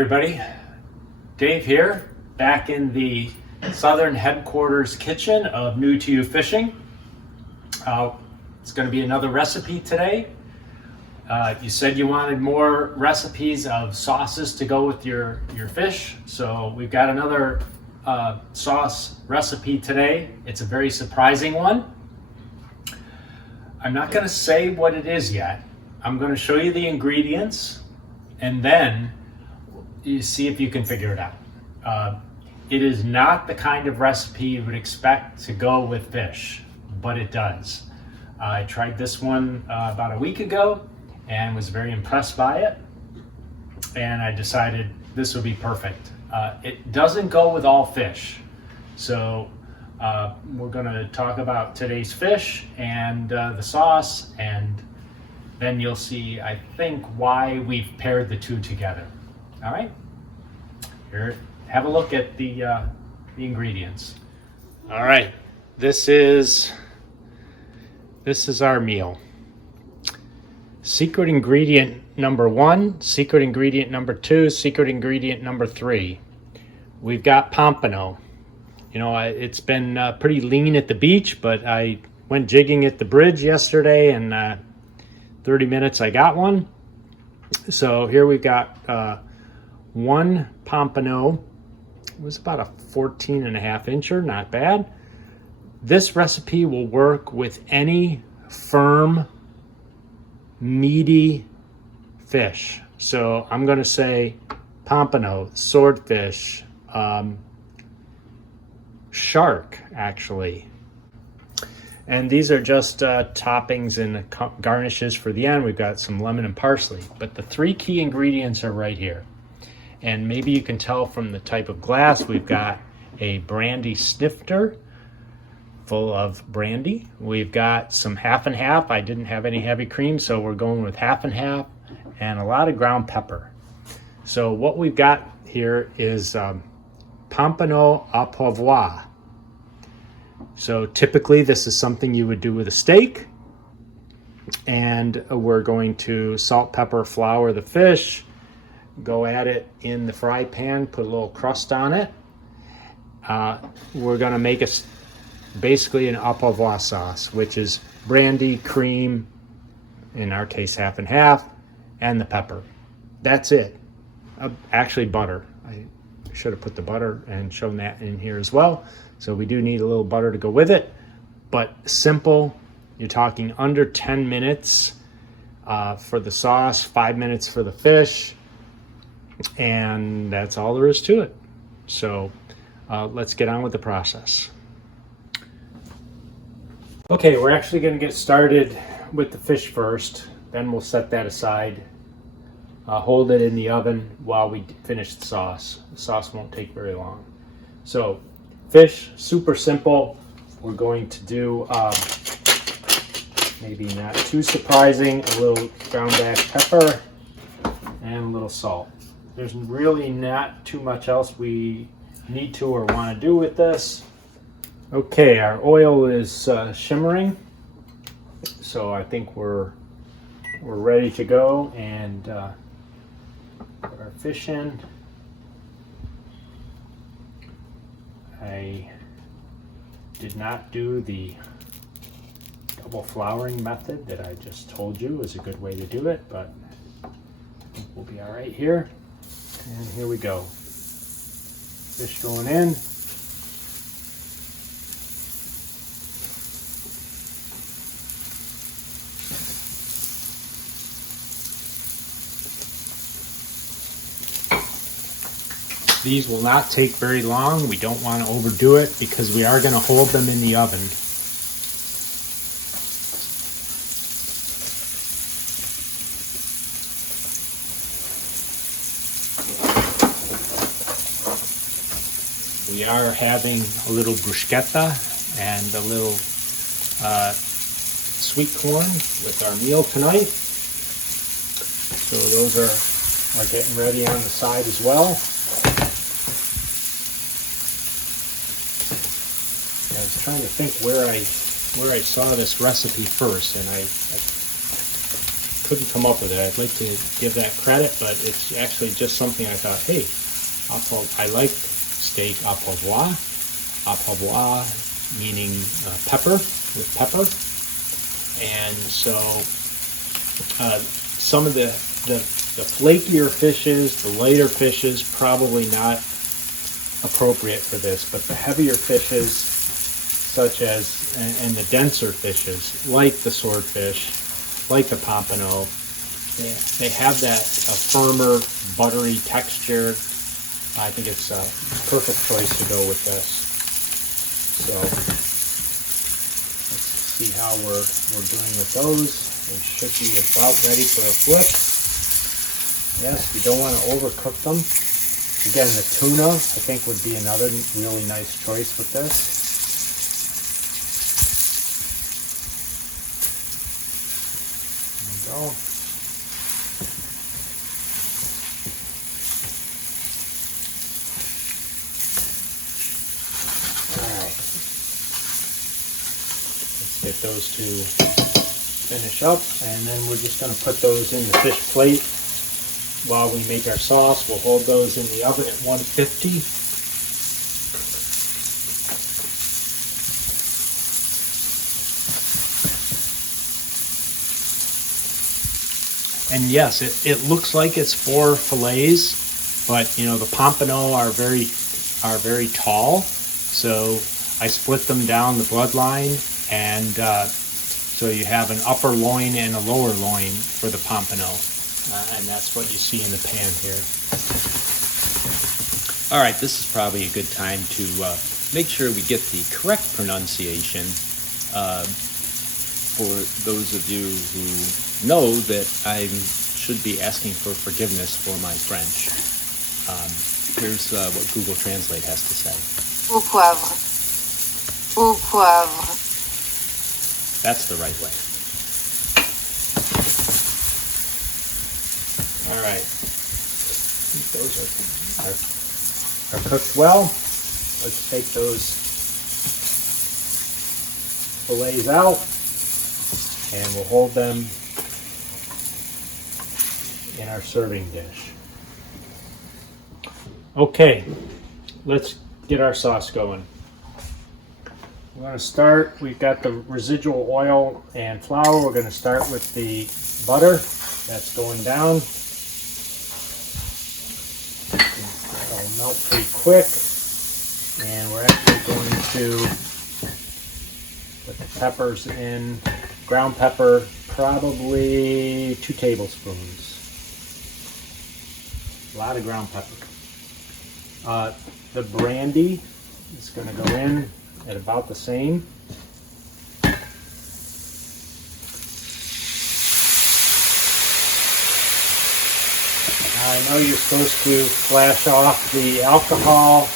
everybody, Dave here, back in the southern headquarters kitchen of New to You Fishing. It's going to be another recipe today. You said you wanted more recipes of sauces to go with your fish, so we've got another sauce recipe today. It's a very surprising one. I'm not going to say what it is yet. I'm going to show you the ingredients and then you see if you can figure it out. It is not the kind of recipe you would expect to go with fish, but it does. I tried this one about a week ago and was very impressed by it, and I decided this would be perfect. It doesn't go with all fish, so we're going to talk about today's fish and the sauce, and then you'll see, I think, why we've paired the two together. All right, here, have a look at the ingredients. All right, this is our meal. Secret ingredient number 1, secret ingredient number 2, secret ingredient number 3. We've got pompano. You know, it's been pretty lean at the beach, but I went jigging at the bridge yesterday, and 30 minutes I got one. So here we've got one pompano. It was about a 14.5 incher, not bad. This recipe will work with any firm, meaty fish. So I'm going to say pompano, swordfish, shark, actually. And these are just toppings and garnishes for the end. We've got some lemon and parsley, but the 3 key ingredients are right here. And maybe you can tell from the type of glass, we've got a brandy snifter full of brandy. We've got some half and half. I didn't have any heavy cream, so we're going with half and half, and a lot of ground pepper. So what we've got here is Pompano Au Poivre. So typically this is something you would do with a steak, and we're going to salt, pepper, flour the fish, go at it in the fry pan, put a little crust on it. We're going to make basically an au poivre sauce, which is brandy, cream, in our case half and half, and the pepper. That's it. Actually butter. I should have put the butter and shown that in here as well. So we do need a little butter to go with it, but simple. You're talking under 10 minutes for the sauce, 5 minutes for the fish, and that's all there is to it. So let's get on with the process. Okay, we're actually going to get started with the fish first, then we'll set that aside, hold it in the oven while we finish the sauce. The sauce won't take very long. So fish, super simple. We're going to do, maybe not too surprising, a little ground black pepper and a little salt. There's really not too much else we need to or want to do with this. Okay, our oil is shimmering, so I think we're ready to go and put our fish in. I did not do the double flouring method that I just told you is a good way to do it, but I think we'll be all right here. And here we go. Fish going in. These will not take very long. We don't want to overdo it because we are going to hold them in the oven. We are having a little bruschetta and a little sweet corn with our meal tonight. So those are getting ready on the side as well. I was trying to think where I saw this recipe first, and I couldn't come up with it. I'd like to give that credit, but it's actually just something I thought, hey, I like steak au poivre. Au poivre meaning pepper, with pepper. And so some of the flakier fishes, the lighter fishes, probably not appropriate for this, but the heavier fishes, such as, and the denser fishes, like the swordfish, like the pompano, they have that firmer, buttery texture. I think it's a perfect choice to go with this. So let's see how we're doing with those. They should be about ready for a flip. Yes, we don't want to overcook them. Again, the tuna, I think, would be another really nice choice with this. There we go. Get those to finish up, and then we're just going to put those in the fish plate while we make our sauce. We'll hold those in the oven at 150. And yes, it looks like it's 4 fillets, but you know the pompano are very tall, so I split them down the bloodline. And so you have an upper loin and a lower loin for the pompano. And that's what you see in the pan here. All right, this is probably a good time to make sure we get the correct pronunciation for those of you who know that I should be asking for forgiveness for my French. Here's what Google Translate has to say. Au poivre. Au poivre. That's the right way. All right. Those are cooked well. Let's take those fillets out, and we'll hold them in our serving dish. Okay, let's get our sauce going. We're going to start, we've got the residual oil and flour. We're going to start with the butter. That's going down. It'll melt pretty quick. And we're actually going to put the peppers in. Ground pepper, probably 2 tablespoons. A lot of ground pepper. The brandy is going to go in at about the same. I know you're supposed to flash off the alcohol.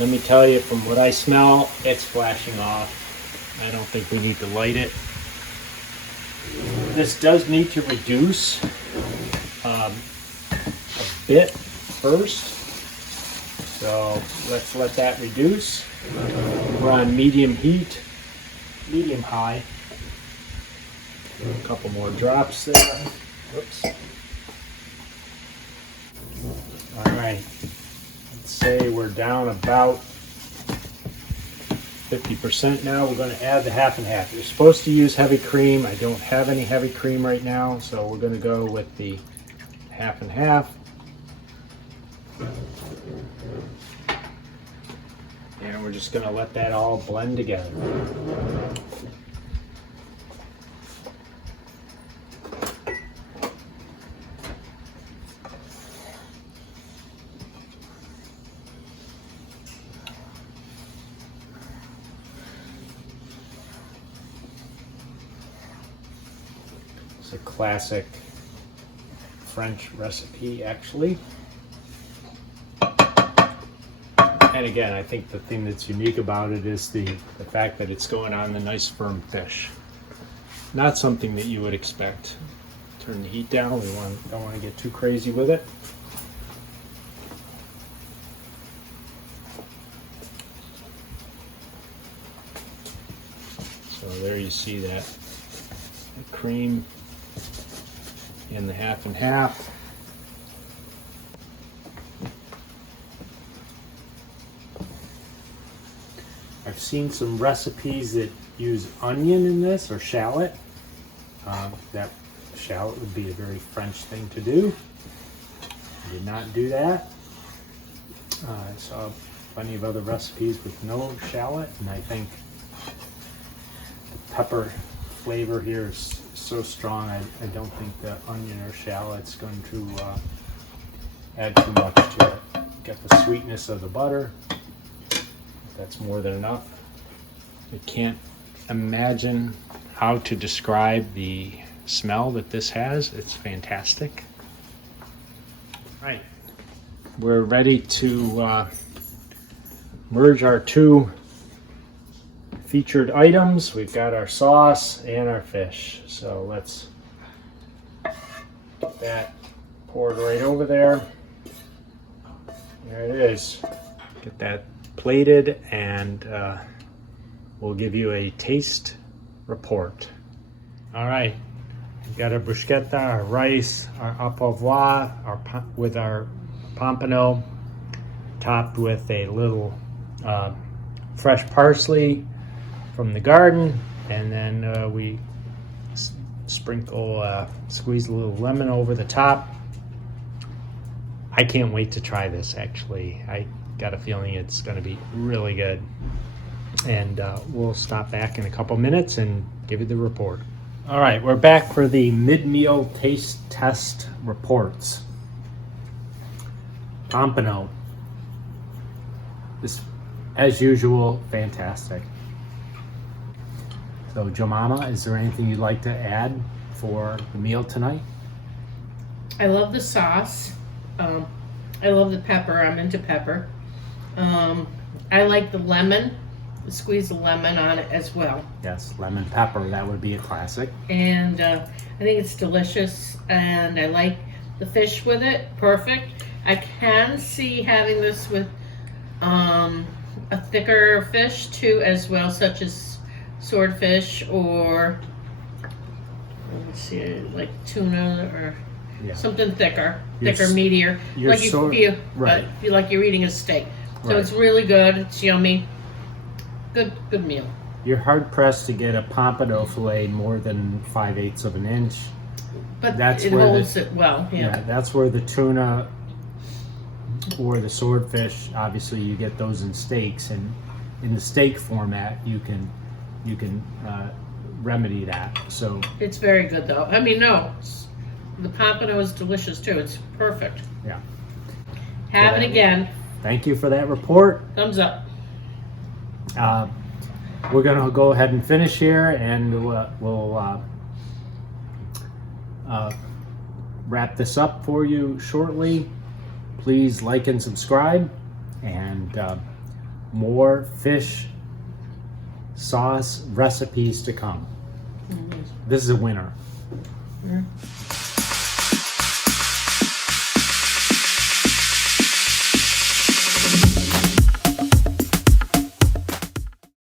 Let me tell you, from what I smell, it's flashing off. I don't think we need to light it. This does need to reduce a bit first. So let's let that reduce. We're on medium heat, medium high. A couple more drops there. Whoops. All right. Let's say we're down about 50% now. We're going to add the half and half. You're supposed to use heavy cream. I don't have any heavy cream right now, so we're going to go with the half and half. And we're just going to let that all blend together. It's a classic French recipe, actually. And again, I think the thing that's unique about it is the fact that it's going on the nice firm fish. Not something that you would expect. Turn the heat down. We don't want to get too crazy with it. So there you see that cream in the half and half. I've seen some recipes that use onion in this, or shallot. That shallot would be a very French thing to do. I did not do that. I saw plenty of other recipes with no shallot, and I think the pepper flavor here is so strong, I don't think the onion or shallot's going to add too much to it. Get the sweetness of the butter. That's more than enough. I can't imagine how to describe the smell that this has. It's fantastic. Right. We're ready to merge our two featured items. We've got our sauce and our fish. So let's get that poured right over there. There it is. Get that plated, and we'll give you a taste report. All right, we've got our bruschetta, our rice, our au poivre, with our pompano, topped with a little fresh parsley from the garden, and then we squeeze a little lemon over the top. I can't wait to try this, actually. I got a feeling it's going to be really good. And we'll stop back in a couple minutes and give you the report. All right, we're back for the mid-meal taste test reports. Pompano. This, as usual, fantastic. So, Jemima, is there anything you'd like to add for the meal tonight? I love the sauce. I love the pepper. I'm into pepper. I like the lemon. Squeeze the lemon on it as well. Yes, lemon pepper, that would be a classic. And I think it's delicious. And I like the fish with it. Perfect. I can see having this with a thicker fish too as well, such as swordfish or, let's see, like tuna or something thicker, meatier. Like you right. feel like you're eating a steak. So Right. it's really good. It's yummy. Good meal. You're hard pressed to get a pompano fillet more than 5/8 of an inch. But That's it where holds it well. Yeah. That's where the tuna or the swordfish, obviously you get those in steaks, and in the steak format you can remedy that. So It's very good though. I mean, the pompano is delicious too. It's perfect. yeah. Have it again. Thank you for that report. Thumbs up. We're going to go ahead and finish here, and we'll wrap this up for you shortly. Please like and subscribe, and more fish sauce recipes to come. This is a winner. Mm.